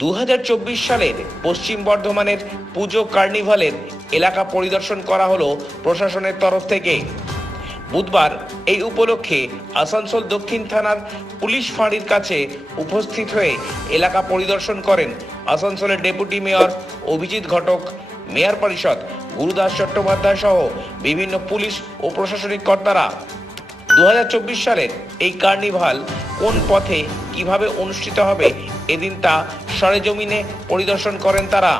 2024 সালের পশ্চিম বর্ধমানের পুজো কার্নিভালের এলাকা পরিদর্শন করা হলো প্রশাসনের তরফ থেকে। বুধবার এই উপলক্ষে আসানসোল দক্ষিণ থানার পুলিশ ফাঁড়ির কাছে উপস্থিত হয়ে এলাকা পরিদর্শন করেন আসানসোলের ডেপুটি মেয়র অভিজিৎ ঘটক, মেয়র পরিষদ গুরুদাস চট্টোপাধ্যায় সহ বিভিন্ন পুলিশ ও প্রশাসনিক কর্তারা। 2024 সালের এই কার্নিভাল কোন পথে কিভাবে অনুষ্ঠিত হবে এদিন তা সরেজমিনে পরিদর্শন করেন তারা।